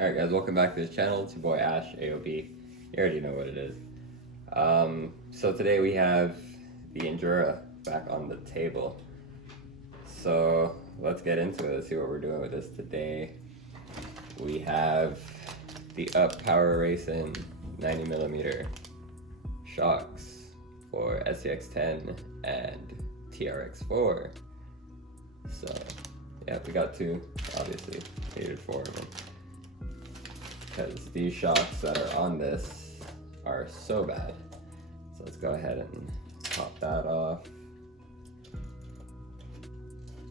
Alright guys, welcome back to the channel. It's your boy Ash, AOB. You already know what it is. So today we have the Injora back on the table. So let's get into it. Let's see what we're doing with this today. We have the Up Power Racing 90mm shocks for SCX10 and TRX4. So yeah, we got two, obviously needed 4 of them, because these shocks that are on this are so bad. So let's go ahead and pop that off.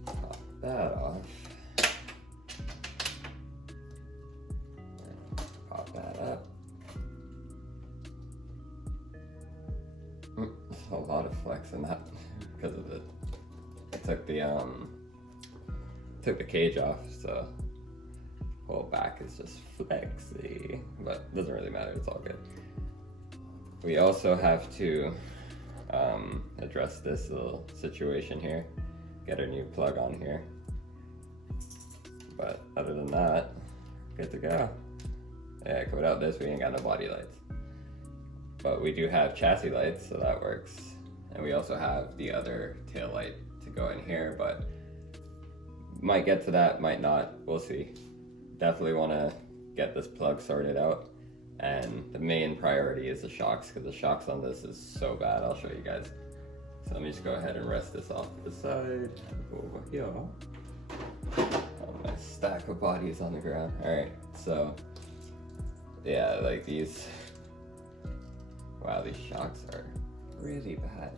Pop that off. Pop that up. There's a lot of flex in that because of it. I took the cage off, so whole back is just flexy, but it doesn't really matter, it's all good. We also have to address this little situation here, get a new plug on here, but other than that, good to go. Yeah, without this we ain't got no body lights, but we do have chassis lights, so that works. And we also have the other tail light to go in here, but might get to that, might not, we'll see. Definitely want to get this plug sorted out, and the main priority is the shocks, because the shocks on this is so bad. I'll show you guys. So let me just go ahead and rest this off to the side. Over here. Oh, my stack of bodies on the ground. Alright, so yeah, like these, wow, these shocks are really bad.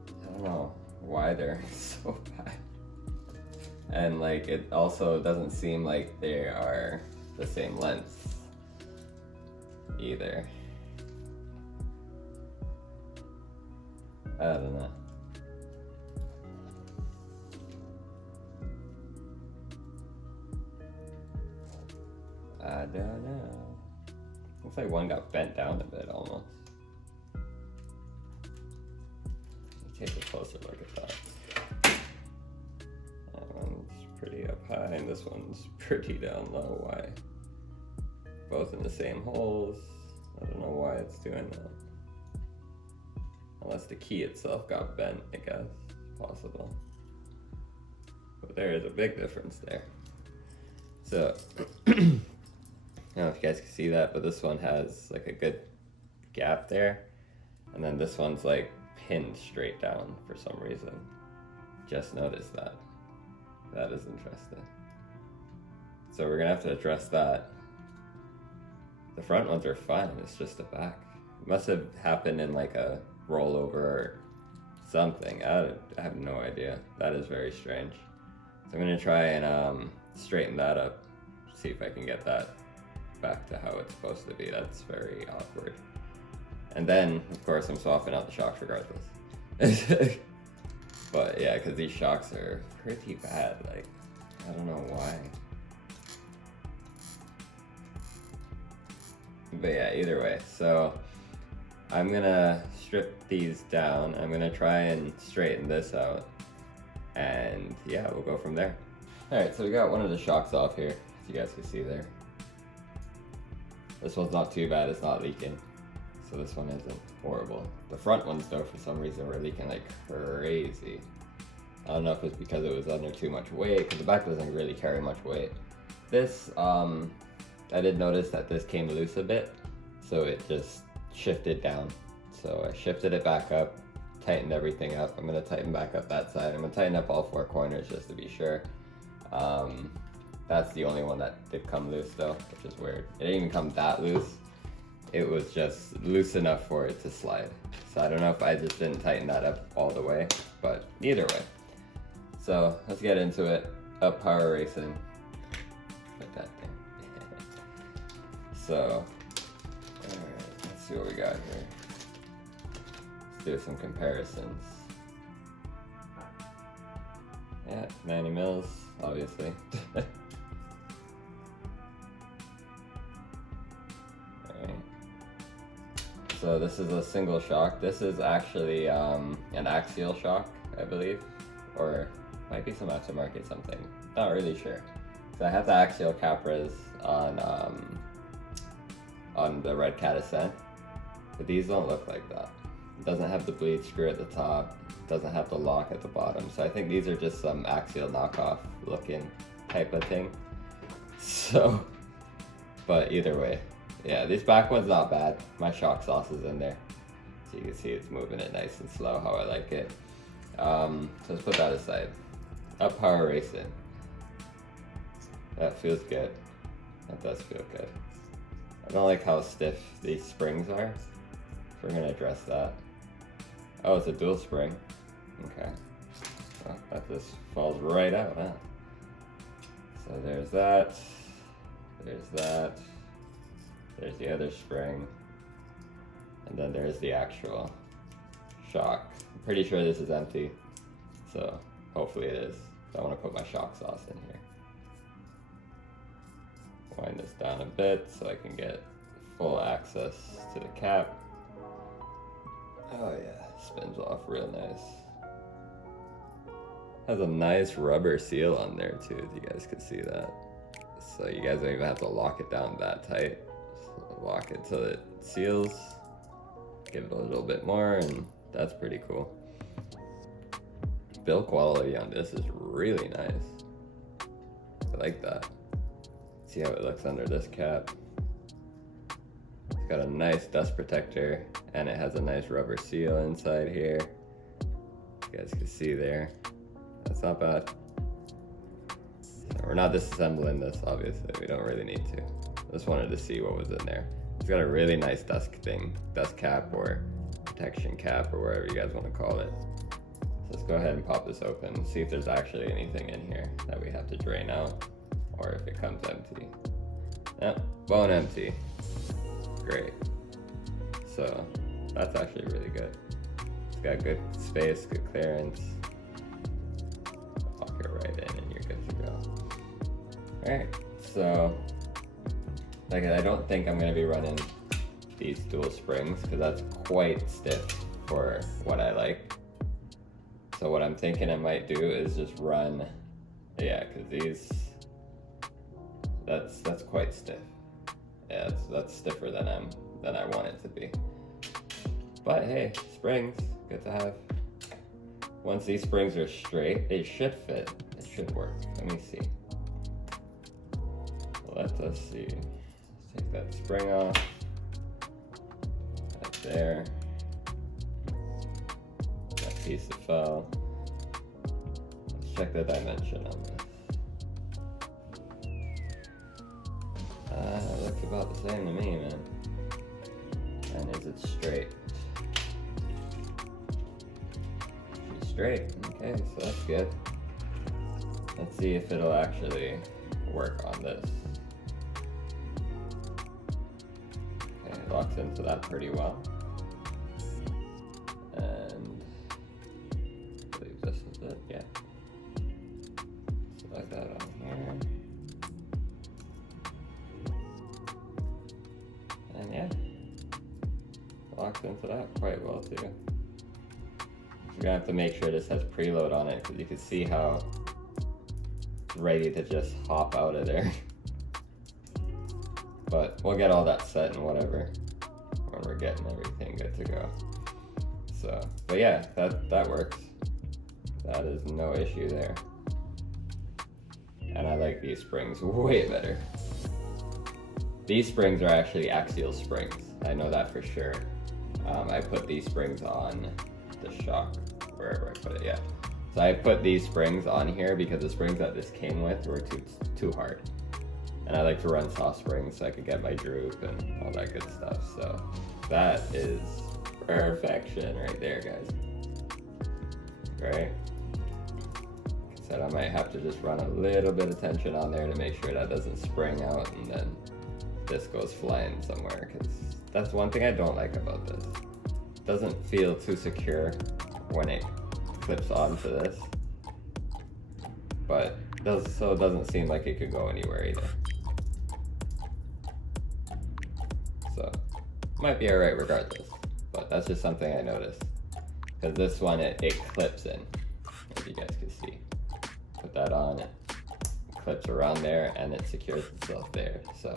I don't know why they're so bad. And like, it also doesn't seem like they are the same length either. I don't know. I don't know. Looks like one got bent down a bit almost. Take a closer look at that. That one's pretty up high and this one's pretty down low. Why? Both in the same holes. I don't know why it's doing that. Unless the key itself got bent, I guess. Possible. But there is a big difference there. So, I don't know if you guys can see that, but this one has like a good gap there. And then this one's like pinned straight down for some reason. Just noticed that. That is interesting. So we're gonna have to address that. The front ones are fine, it's just the back. It must have happened in like a rollover or something. I have no idea. That is very strange. So I'm gonna try and straighten that up, see if I can get that back to how it's supposed to be. That's very awkward. And then, of course, I'm swapping out the shocks regardless. But yeah, because these shocks are pretty bad. Like, I don't know why. But yeah, either way. So I'm gonna strip these down. I'm gonna try and straighten this out. And yeah, we'll go from there. All right, so we got one of the shocks off here, as you guys can see there. This one's not too bad, it's not leaking. So this one isn't horrible. The front ones though, for some reason, were leaking like crazy. I don't know if it's because it was under too much weight, because the back doesn't really carry much weight. This, I did notice that this came loose a bit, so it just shifted down. So I shifted it back up, tightened everything up. I'm gonna tighten back up that side. I'm gonna tighten up all 4 corners just to be sure. That's the only one that did come loose though, which is weird. It didn't even come that loose. It was just loose enough for it to slide. So I don't know if I just didn't tighten that up all the way, but either way. So let's get into it. Up Power Racing. Like that thing. So, alright, let's see what we got here. Let's do some comparisons. Yeah, 90 mils, obviously. So this is a single shock. This is actually an axial shock, I believe, or Might be some aftermarket something. Not really sure. So I have the axial capras on the Red Cat Ascent, but these don't look like that. It doesn't have the bleed screw at the top. It doesn't have the lock at the bottom. So I think these are just some axial knockoff looking type of thing. So, but either way, yeah, this back one's not bad. My shock sauce is in there. So you can see it's moving it nice and slow how I like it. So let's put that aside. Up power racing. That feels good. That does feel good. I don't like how stiff these springs are. So we're gonna address that. Oh, it's a dual spring. Okay. Well, that just falls right out, huh? So there's that. There's that. There's the other spring. And then there's the actual shock. I'm pretty sure this is empty. So hopefully it is. So I want to put my shock sauce in here. Wind this down a bit so I can get full access to the cap. Oh yeah, spins off real nice. Has a nice rubber seal on there too, if you guys can see that. So you guys don't even have to lock it down that tight. Just lock it till it seals. Give it a little bit more, and that's pretty cool. Build quality on this is really nice. I like that. See how it looks under this cap. It's got a nice dust protector, and it has a nice rubber seal inside here. You guys can see there. That's not bad. So we're not disassembling this, obviously. We don't really need to. Just wanted to see what was in there. It's got a really nice dust cap or protection cap or whatever you guys want to call it. So let's go ahead and pop this open and see if there's actually anything in here that we have to drain out, or if it comes empty. Yep, bone empty. Great. So that's actually really good. It's got good space, good clearance. Lock it right in and you're good to go. Alright, so like I don't think I'm gonna be running these dual springs because that's quite stiff for what I like. So what I'm thinking I might do is just run, yeah, because these, that's quite stiff. Yeah, that's stiffer than I want it to be. But hey, springs, good to have. Once these springs are straight, they should fit. It should work. Let me see. Let us see. Let's take that spring off. Right there. That piece that fell. Let's check the dimension on this. Looks about the same to me, man. And is it straight? She's straight. Okay, so that's good. Let's see if it'll actually work on this. Okay, it locks into that pretty well. And I believe this is it, yeah. Select that on here. And yeah, locks into that quite well too. You're gonna have to make sure this has preload on it because you can see how it's ready to just hop out of there. But we'll get all that set and whatever when we're getting everything good to go. So, but yeah, that works. That is no issue there. And I like these springs way better. These springs are actually axial springs. I know that for sure. I put these springs on the shock, wherever I put it, yeah. So I put these springs on here because the springs that this came with were too hard. And I like to run soft springs so I could get my droop and all that good stuff. So that is perfection right there, guys. Right? Like I said, I might have to just run a little bit of tension on there to make sure that doesn't spring out and then this goes flying somewhere, because that's one thing I don't like about this. It doesn't feel too secure when it clips onto this, but it doesn't seem like it could go anywhere either. So might be alright regardless, but that's just something I noticed, because this one it clips in, as you guys can see. that on, it clips around there and it secures itself there. So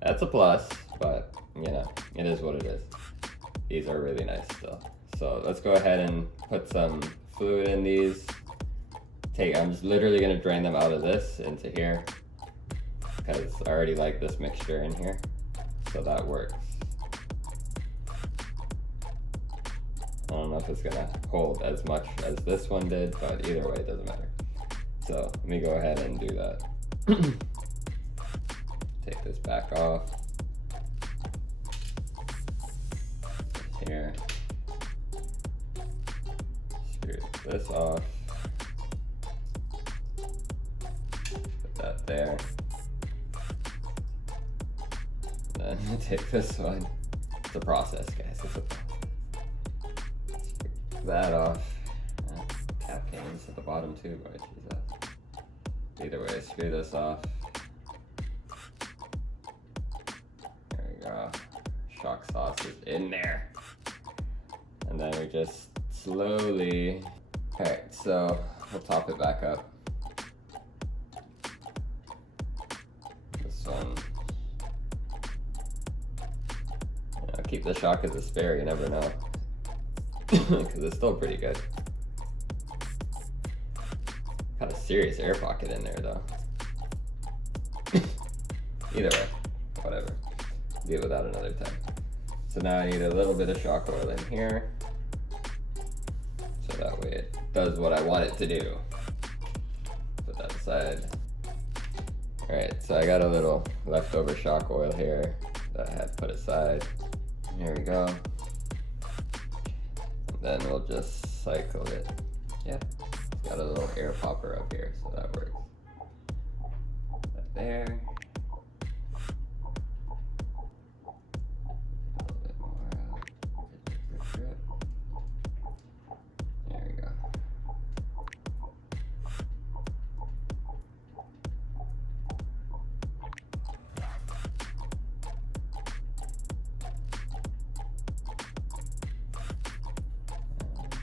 that's a plus, but you know, it is what it is. These are really nice still. So let's go ahead and put some fluid in these. I'm just literally gonna drain them out of this into here because I already like this mixture in here, so that works. I don't know if it's gonna hold as much as this one did, but either way, it doesn't matter. So let me go ahead and do that. Take this back off. Here. Screw this off. Put that there. Then take this one. It's a process, guys. It's a process. Screw that off. Cap cans at the bottom too, but either way, screw this off. There we go. Shock sauce is in there. And then we just slowly, alright, so we'll top it back up. This one, I'll keep the shock as a spare, you never know, because it's still pretty good. Got a serious air pocket in there though. Either way, whatever, deal with that another time. So now I need a little bit of shock oil in here, so that way it does what I want it to do. Put that aside. Alright, so I got a little leftover shock oil here that I had put aside. Here we go. And then we'll just cycle it. Yep, it's got a little air popper up here, so that works. Put that there.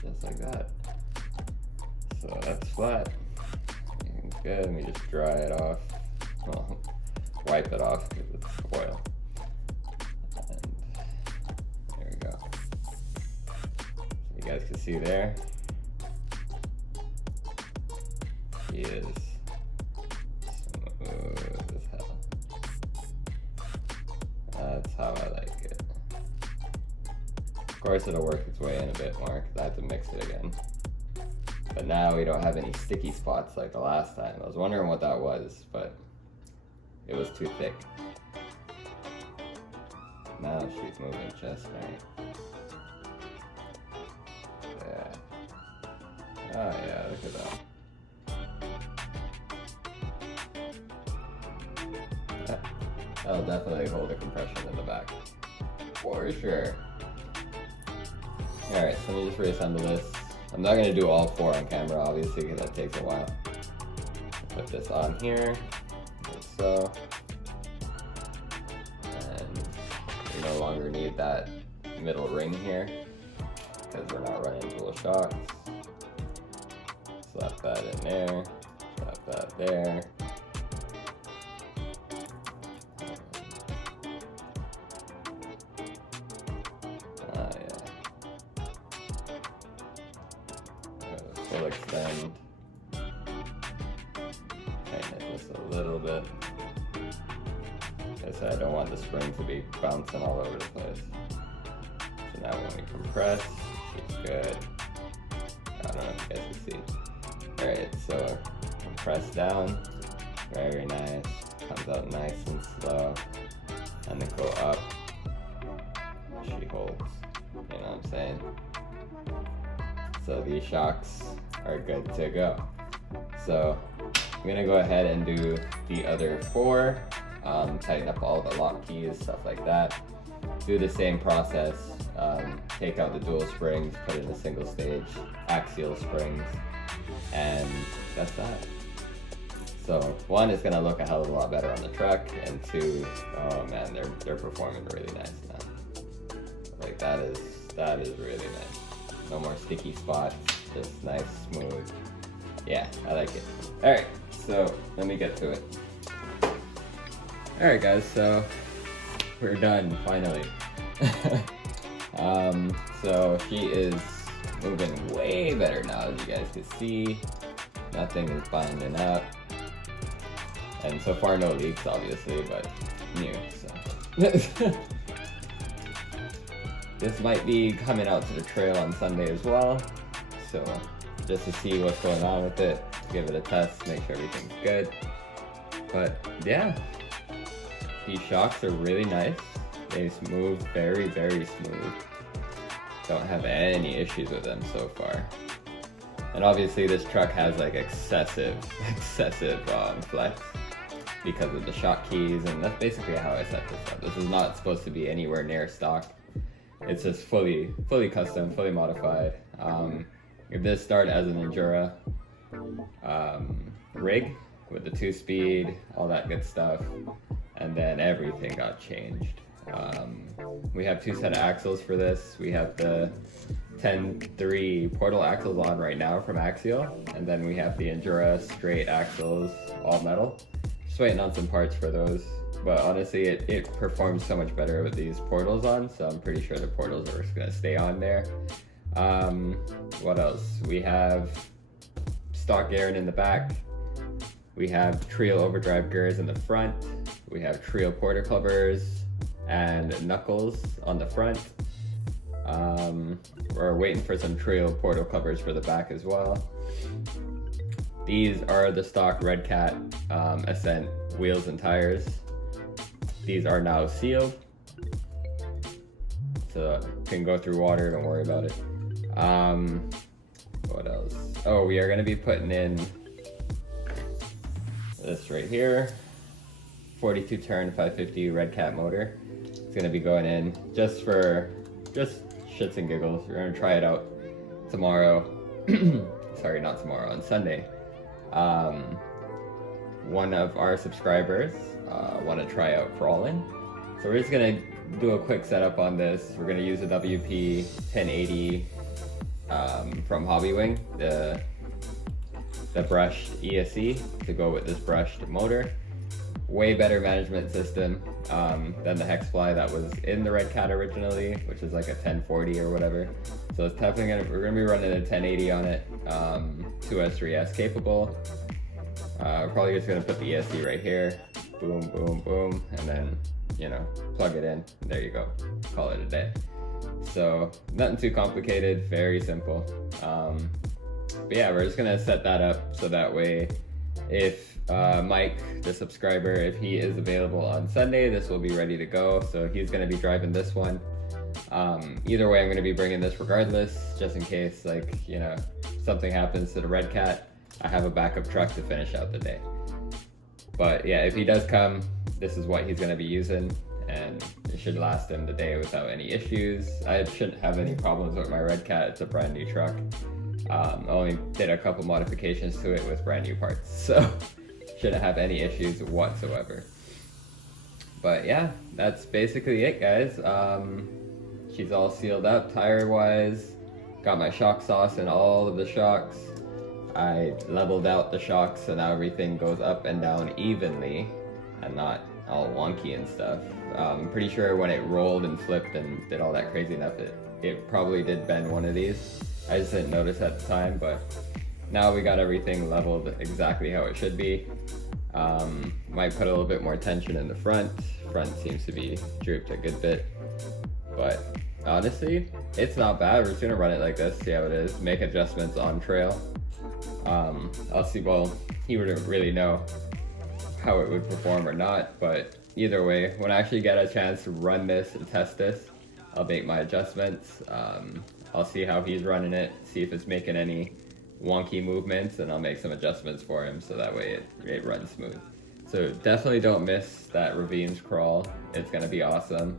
Just like that. So that's flat. Everything's good. Let me just dry it off. Well, wipe it off because it's oil. And there we go. So you guys can see there. He is smooth as hell. That's how I like it. Of course it'll work its way in a bit more because I have to mix it again. But now we don't have any sticky spots like the last time. I was wondering what that was, but it was too thick. Now she's moving just right. Yeah. Oh yeah, look at that. That'll definitely hold the compression in the back. For sure. Alright, so let me just reassemble this. I'm not going to do all four on camera, obviously, because that takes a while. Put this on here, like so. And we no longer need that middle ring here, because we're not running dual shocks. Slap that in there, slap that there. Full extend. Tighten it just a little bit. Like I said, I don't want the spring to be bouncing all over the place. So now when we compress, it's good. I don't know if you guys can see. Alright, so compress down. Very nice. Comes out nice and slow. And then go up. She holds. You know what I'm saying? So these shocks are good to go. So I'm gonna go ahead and do the other four, tighten up all the lock keys, stuff like that. Do the same process, take out the dual springs, put in a single stage, axial springs, and that's that. So one, is gonna look a hell of a lot better on the truck, and two, oh man, they're performing really nice now. Like that is really nice. No more sticky spots, just nice, smooth. Yeah, I like it. Alright, so let me get to it. Alright guys, so we're done finally. So she is moving way better now, as you guys can see. Nothing is binding up. And so far no leaks obviously, but new, so. This might be coming out to the trail on Sunday as well. So just to see what's going on with it, give it a test, make sure everything's good. But yeah, these shocks are really nice. They move very, very smooth. Don't have any issues with them so far. And obviously this truck has like excessive flex because of the shock keys, and that's basically how I set this up. This is not supposed to be anywhere near stock. It's just fully custom, fully modified. It did start as an Injora rig with the 2-speed, all that good stuff, and then everything got changed. We have 2 set of axles for this. We have the 10-3 portal axles on right now from Axial, and then we have the Injora straight axles, all metal. Just waiting on some parts for those, but honestly it performs so much better with these portals on, so I'm pretty sure the portals are just gonna stay on there. What else? We have stock gearing in the back. We have Trio overdrive gears in the front. We have Trio porter covers and knuckles on the front. We're waiting for some Trio portal covers for the back as well. These are the stock Red Cat Ascent wheels and tires. These are now sealed, so can go through water, don't worry about it. What else? Oh, we are going to be putting in this right here, 42 turn 550 Red Cat motor. It's going to be going in just shits and giggles. We're going to try it out tomorrow. Sorry, not tomorrow, on Sunday. One of our subscribers want to try out crawling, so we're just going to do a quick setup on this. We're going to use a WP 1080 from Hobbywing, the brushed ESC to go with this brushed motor. Way better management system than the Hexfly that was in the Red Cat originally, which is like a 1040 or whatever. So it's definitely we're gonna be running a 1080 on it, 2S 3S capable. Probably just gonna put the ESC right here, boom, boom, boom, and then, you know, plug it in. There you go, call it a day. So nothing too complicated, very simple. But yeah, we're just gonna set that up so that way if Mike, the subscriber, if he is available on Sunday, this will be ready to go. So he's gonna be driving this one. Either way, I'm gonna be bringing this regardless, just in case, like, you know, something happens to the Red Cat, I have a backup truck to finish out the day. But yeah, if he does come, this is what he's gonna be using, and it should last him the day without any issues. I shouldn't have any problems with my Red Cat. It's a brand new truck. I only did a couple modifications to it with brand new parts, so shouldn't have any issues whatsoever. But yeah, that's basically it, guys. She's all sealed up tire wise. Got my shock sauce in all of the shocks. I leveled out the shocks so now everything goes up and down evenly and not all wonky and stuff. I'm pretty sure when it rolled and flipped and did all that crazy enough, it probably did bend one of these. I just didn't notice at the time, but now we got everything leveled exactly how it should be. Might put a little bit more tension in the front. Front seems to be drooped a good bit, but honestly, it's not bad. We're just gonna run it like this, see how it is, make adjustments on trail. I'll see, well, he wouldn't really know how it would perform or not, but either way, when I actually get a chance to run this and test this, I'll make my adjustments. I'll see how he's running it, see if it's making any wonky movements, and I'll make some adjustments for him so that way it runs smooth. So definitely don't miss that Ravines crawl. It's gonna be awesome.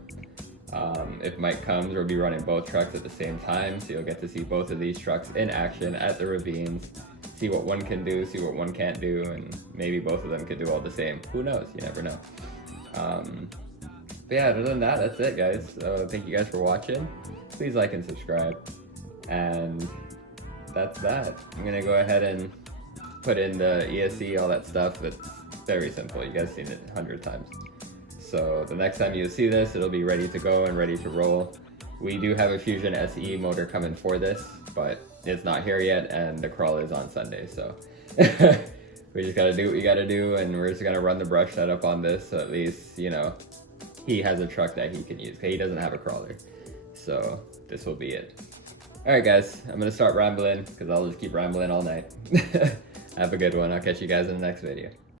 If Mike comes, we'll be running both trucks at the same time, so you'll get to see both of these trucks in action at the Ravines, see what one can do, see what one can't do, and maybe both of them could do all the same. Who knows? You never know. But yeah, other than that, that's it, guys. So thank you guys for watching. Please like and subscribe. And that's that. I'm gonna go ahead and put in the ESC, all that stuff. It's very simple. You guys seen it 100 times. So the next time you see this, it'll be ready to go and ready to roll. We do have a Fusion SE motor coming for this, but it's not here yet, and the crawl is on Sunday, so we just gotta do what we gotta do, and we're just gonna run the brush setup on this, so at least, you know, he has a truck that he can use, because he doesn't have a crawler. So this will be it. Alright guys, I'm gonna start rambling, because I'll just keep rambling all night. Have a good one. I'll catch you guys in the next video.